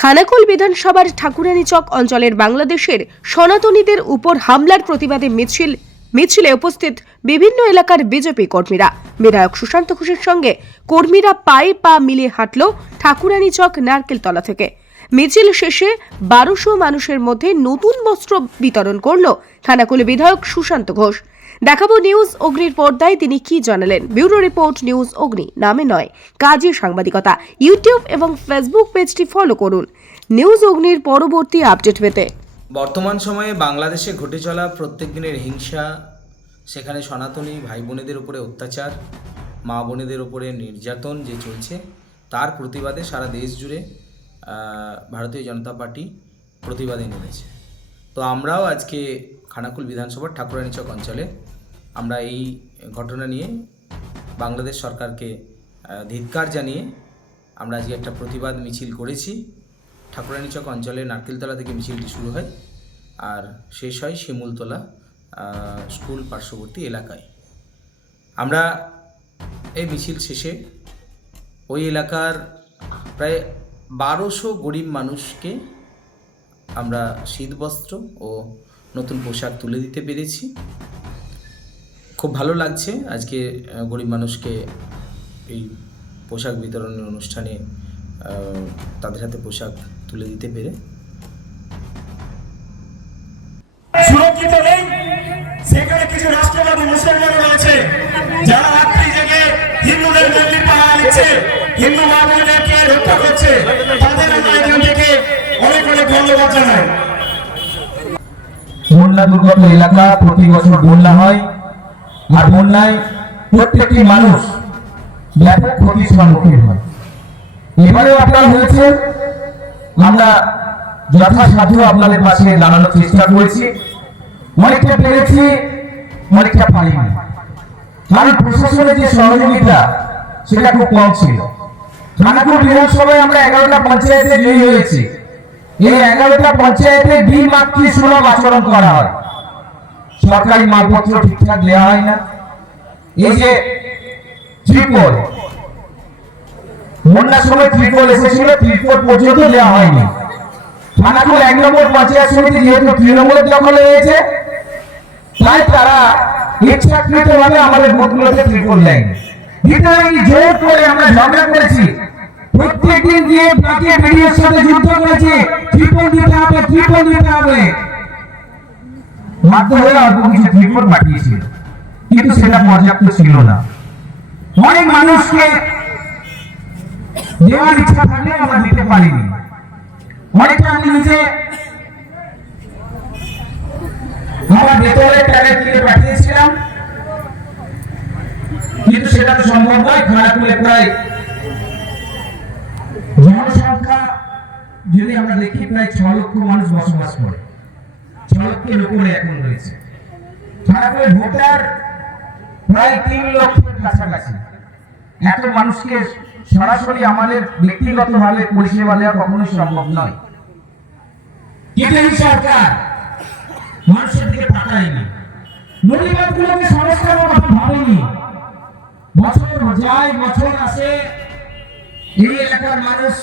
খানাকুল বিধানসভার ঠাকুরানী চক অঞ্চলের বাংলাদেশের সনাতনীদের উপর হামলার প্রতিবাদে মিছিল, মিছিলে উপস্থিত বিভিন্ন এলাকার বিজেপি কর্মীরা। বিধায়ক সুশান্ত ঘোষের সঙ্গে কর্মীরা পায়ে পা মিলিয়ে হাঁটল ঠাকুরানী চক নারকেলতলা থেকে। মিছিল শেষে বারোশো মানুষের মধ্যে নতুন বস্ত্র বিতরণ করল খানাকুল বিধায়ক সুশান্ত ঘোষ। দেখাবো নিউজ অগ্নির পর্দায় তিনি কি জানালেন। ব্যুরো রিপোর্ট নিউজ অগ্নি, নামে নয়, কাজে সাংবাদিকতা। ইউটিউব এবং ফেসবুক পেজটি ফলো করুন। নিউজ অগ্নির পরবর্তী আপডেট পেতে। বর্তমান সময়ে বাংলাদেশে ঘটে চলা প্রত্যেক দিনের হিংসা, সেখানে সনাতনী ভাই বোনেদের উপরে অত্যাচার, মা বোনেদের উপরে নির্যাতন যে চলছে, তার প্রতিবাদে সারা দেশ জুড়ে ভারতীয় জনতা পার্টি প্রতিবাদে নেমেছে। তো আমরাও আজকে খানাকুল বিধানসভার ঠাকুরানী চক অঞ্চলে আমরা এই ঘটনা নিয়ে বাংলাদেশ সরকারকে আহ, ধিক্কার জানিয়ে আমরা আজকে একটা প্রতিবাদ মিছিল করেছি। ঠাকুরানী চক অঞ্চলে নারকেলতলা থেকে মিছিলটি শুরু হয় আর শেষ হয় শিমুলতলা স্কুল পার্শ্ববর্তী এলাকায়। আমরা এই মিছিল শেষে ওই এলাকার প্রায় বারোশো গরিব মানুষকে আমরা শীতবস্ত্র ও নতুন পোশাক তুলে দিতে পেরেছি। খুব ভালো লাগছে আজকে গরিব মানুষকে এই পোশাক বিতরণের অনুষ্ঠানে তাদের হাতে পোশাক তুলে দিতে পেরে। সুরক্ষিত নেই। সেখানে কিছু রাষ্ট্রবাদী মুসলমান রয়েছে যারা রাত্রি জেগে হিন্দুদের মন্দির দিচ্ছে হিন্দু মা রক্ষা করছে তাদের আমরা থেকে অনেক অনেক ধন্যবাদ জানাই। আপনাদের পাশে চেষ্টা করেছি। প্রশাসনের যে সহযোগিতা সেটা খুব কম ছিল। খানাকুল বিধানসভায় আমরা এগারোটা পঞ্চায়েতে জয়ী হয়েছি। এই এগারোটা পঞ্চায়েতে দ্বিমাত্রি সুলভ আচরণ করা হয়। সরকারি মালপত্র ঠিকঠাক দেওয়া হয় না। এই যে ত্রিপল বন্যার সময় ত্রিপল এসেছিল, ত্রিপল পর্যন্ত দেওয়া হয়নি। খানাকুল এক নম্বর পঞ্চায়েত সমিতি যেহেতু তৃণমূলের দখলে হয়েছে, তাই তারা ইচ্ছাকৃত ভাবে আমাদের বুথগুলোতে ত্রিপল দেয়নি। জোর কিন্তু অনেক মানুষকে দেওয়ার ইচ্ছা থাকলে আমরা দিতে পারিনি। অনেকটা আমি নিজে কিন্তু সেটা তো সম্ভব নয় খারাপুরে প্রায় জনসংখ্যা যদি আমরা দেখি, প্রায় ছ লক্ষ মানুষ বসবাস করে। ছ লক্ষের উপরে এখন রয়েছে। খারাপুরে ভোটার প্রায় তিন লক্ষের কাছাকাছি। এত মানুষকে সরাসরি আমাদের ব্যক্তিগতভাবে পরিষেবা দেওয়া কখনোই সম্ভব নয়। কিন্তু এই সরকার মানুষের দিকে তাকায়নি। নদীবাদগুলোকে ভাবেনি। বছর যায় বছর আসে, এই এলাকার মানুষ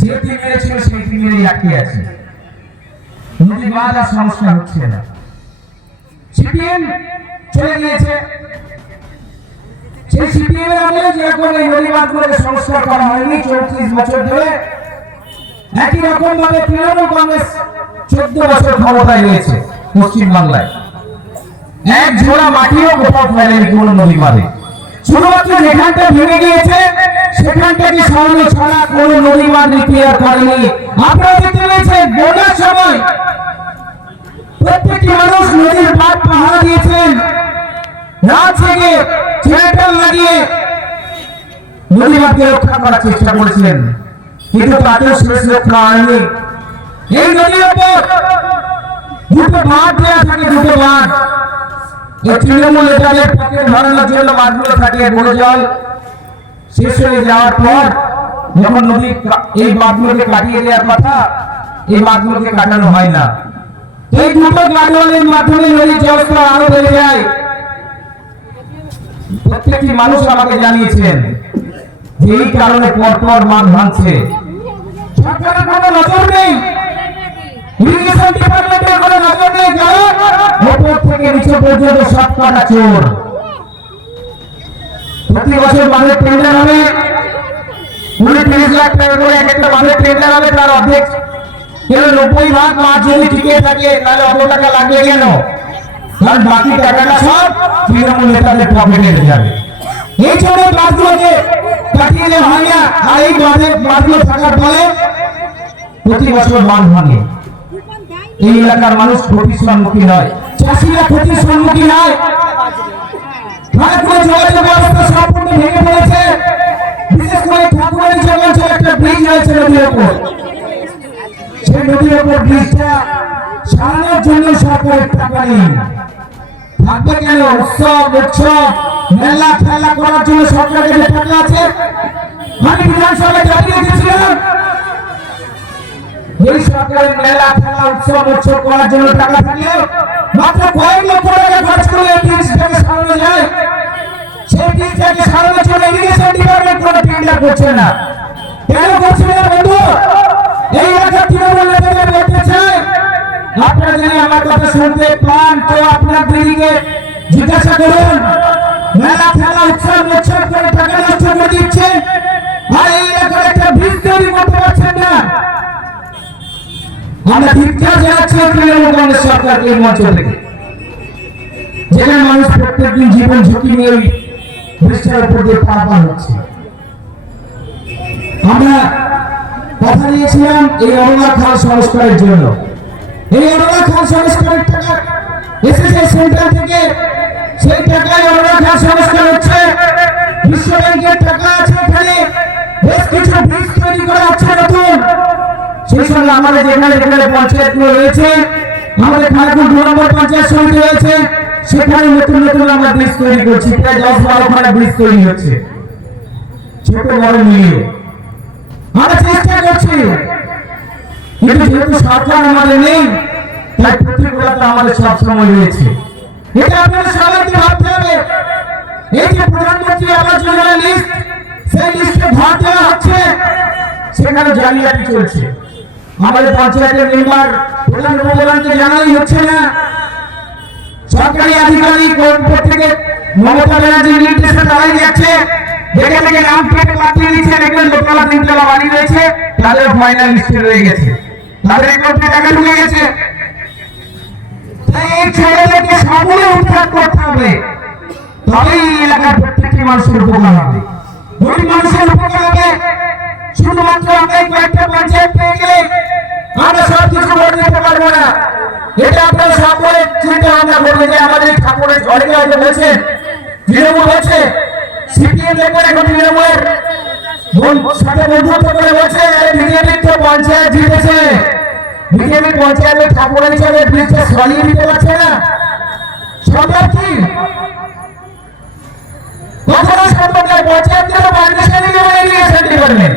যে তিমিরে ছিল সেই তিমিরেই আটকে আছে। নদীবাদ আর সংস্কার হচ্ছে না। সিপিএম চলে গিয়েছে। সেই সিপিএম এর আমলে যেরকম এই নদীবাদগুলোকে সংস্কার করা হয়নি চৌত্রিশ বছর ধরে, একই রকম ভাবে তৃণমূল কংগ্রেস চোদ্দ বছর ক্ষমতায় রয়েছে পশ্চিম বাংলায় এক ঝোড়া মাটিও কোথাও ফেলেনি কোন নদী বাঁধে। শুধুমাত্র যেখানটা ভেঙে গিয়েছে সেখানটাকে সরানো ছাড়া কোন নদী বাঁধ রিপেয়ার করেনি আপনারা দেখতে পেয়েছেন বন্যার সময় প্রত্যেকটি মানুষ নদীর বাঁধ পাহারা দিয়েছেন। রাত জেগে জেনারেটর লাগিয়ে নদী বাঁধকে রক্ষা করার চেষ্টা করেছিলেন কিন্তু তাতেও শেষ রক্ষা হয়নি। এই নদীর উপর দুটো বাঁধ দেওয়া থাকে, দুটো বাঁধ। তৃণমূল জন্য বড় জল শেষ হয়ে যাওয়ার পর যখন নদী এই বাঁধগুলোকে কাটিয়ে দেওয়ার কথা এই বাঁধগুলোকে কাটানো হয় না। এই দুটো গাডওয়ালের মাধ্যমে নদীর জলস্তর আরও বেড়ে যায়। প্রত্যেকটি মানুষ আমাকে জানিয়েছেন যে এই কারণে পর পর বাঁধ ভাঙছে। সরকারের কোনো নজর নেই। ইরিগেশন ডিপার্টমেন্টের কোনো নজর নেই কারণ ওপর থেকে নিচে পর্যন্ত সব কটা চোর। প্রতি বছর বাঁধের টেন্ডার হবে। কুড়ি তিরিশ লাখ টাকা করে এক একটা বাঁধের টেন্ডার হবে, তার অর্ধেক। কেন নব্বই ভাগ মাছ যদি টিকে থাকে, তাহলে অত টাকা লাগবে কেন? কারণ বাকি টাকাটা সব তৃণমূল নেতাদের পকেটে যাবে। এই জন্য কাজগুলোকে কাটিয়ে হয় না। আর এই বাঁধে বাঁধগুলো থাকার ফলে প্রতি বছর বাঁধ ভাঙে। এই এলাকার মানুষ ক্ষতির সম্মুখীন হয়। চাষিরা ক্ষতির সম্মুখীন হয় জন্য সরকারের টাকা জন্য টাকা আছে। আমি বিধানসভায় দাবি রেখেছিলাম এই সরকারের মেলা, খেলা, উৎসব উৎসব করার জন্য টাকা থাকলে মাত্র কয়েক লক্ষ টাকা খরচ করলে এই ব্রিজটাকে সারানো যায়। সেই ব্রিজটাকে সারানোর জন্য ইরিগেশন ডিপার্টমেন্ট কোনো টেন্ডার করছে না। কেন করছে না বন্ধু? এই এলাকার তৃণমূল নেতাদের বলতে চাই, আপনারা যদি আমার কথা শুনতে পান, তো আপনার দিদিকে জিজ্ঞাসা করুন। মেলা, খেলা, উৎসব উৎসব করে টাকা নষ্ট করে দিচ্ছেন। আর এই এলাকার একটা ব্রিজ তৈরি করতে পারছেন না। আমরা ধিক্কার জানাচ্ছি তৃণমূল কংগ্রেস সরকারকে মঞ্চ থেকে যেখানে মানুষ প্রত্যেকদিন জীবন ঝুঁকি নিয়ে ওই ব্রিজটার উপর দিয়ে পারাপার হচ্ছে। আমরা কথা দিয়েছিলাম এই অরুণা খাল সংস্কারের জন্য। এই অরুণা খাল সংস্কারের টাকা এসেছে সেন্ট্রাল থেকে। সেই টাকায় অরুণা খাল সংস্কার হচ্ছে। বিশ্ব ব্যাংকের টাকা আছে এখানে। সেই সঙ্গে আমাদের যেখানে যেখানে পঞ্চায়েতগুলো রয়েছে, আমাদের খানপুর দু নম্বর পঞ্চায়েত সমিতি রয়েছে, সেখানে নতুন নতুন আমরা ব্রিজ তৈরি করছি, প্রায় দশ বারো খানা ব্রিজ তৈরি হচ্ছে। ছোট বড় মিলিয়ে। আমরা চেষ্টা করছি। কিন্তু যেহেতু সরকার আমাদের নেই, তাই প্রতিকূলতা আমাদের সবসময় রয়েছে। এটা আপনাদের সবাইকে ভাবতে হবে। এই যে প্রধানমন্ত্রী আবাস যোজনা লিস্ট সেই লিস্টে ভর দেওয়া হচ্ছে, সেখানে জালিয়াতি চলছে। আমাদের পঞ্চায়েতের মেম্বার প্রধান উপপ্রধানকে জানাই হচ্ছে না। সরকারি আধিকারিক থেকে মমতা ব্যানার্জির নির্দেশে তারাই যাচ্ছে যেখান থেকে নাম প্লেট পাঠিয়ে দিচ্ছে দেখবেন দোতলা তিনতলা বাড়ি রয়েছে, তাদের ফাইনাল লিস্টে রয়ে গেছে। তাদের অ্যাকাউন্টে টাকা ঢুকে গেছে। এই ছেলেদেরকে সমূলে উদ্ধার করতে হবে। তবেই এলাকার প্রত্যেকটি মানুষের উপকার হবে। গরিব মানুষের উপকার হবে। শুধুমাত্র আমরা কয়েকটা পঞ্চায়েত পেয়ে গেলে আমরা সব কিছু করে দিতে পারব না। এটা আপনারা সকলে চিন্তা ভাবনা করবেন যে আমাদের ঠাকুরের অনেকে হয়তো বলছেন তৃণমূল হচ্ছে সিপিএম দেখবেন এখন তৃণমূলের সাথে বন্ধুত্ব করে বলছে বিজেপি তো পঞ্চায়েত জিতেছে। পঞ্চায়েতে ঠাকুরের হিসাবে ব্রিজটা সরিয়ে পারছে না। সম্ভব কি? সম্ভব নয় পঞ্চায়েত থেকে পারমিশন নিয়ে ইরিগেশন ডিপার্টমেন্ট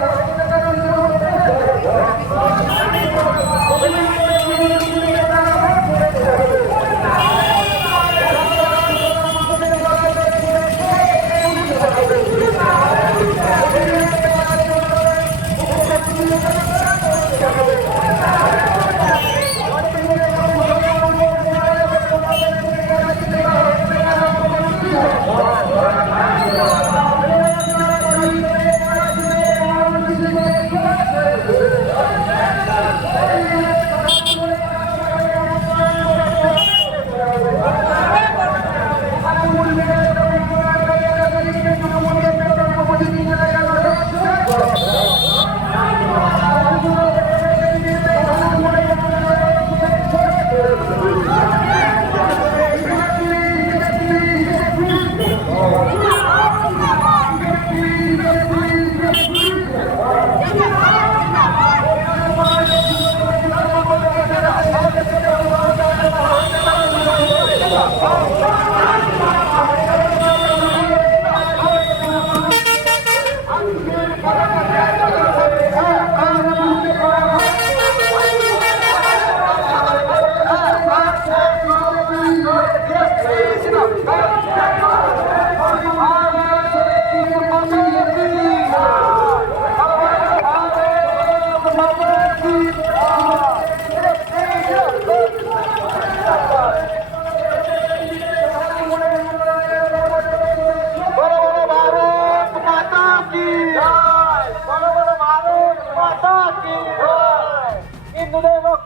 Thank you.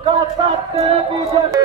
জিন্দাবাদ BJP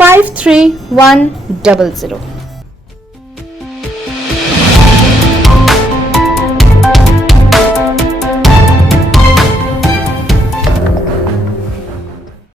five three one double zero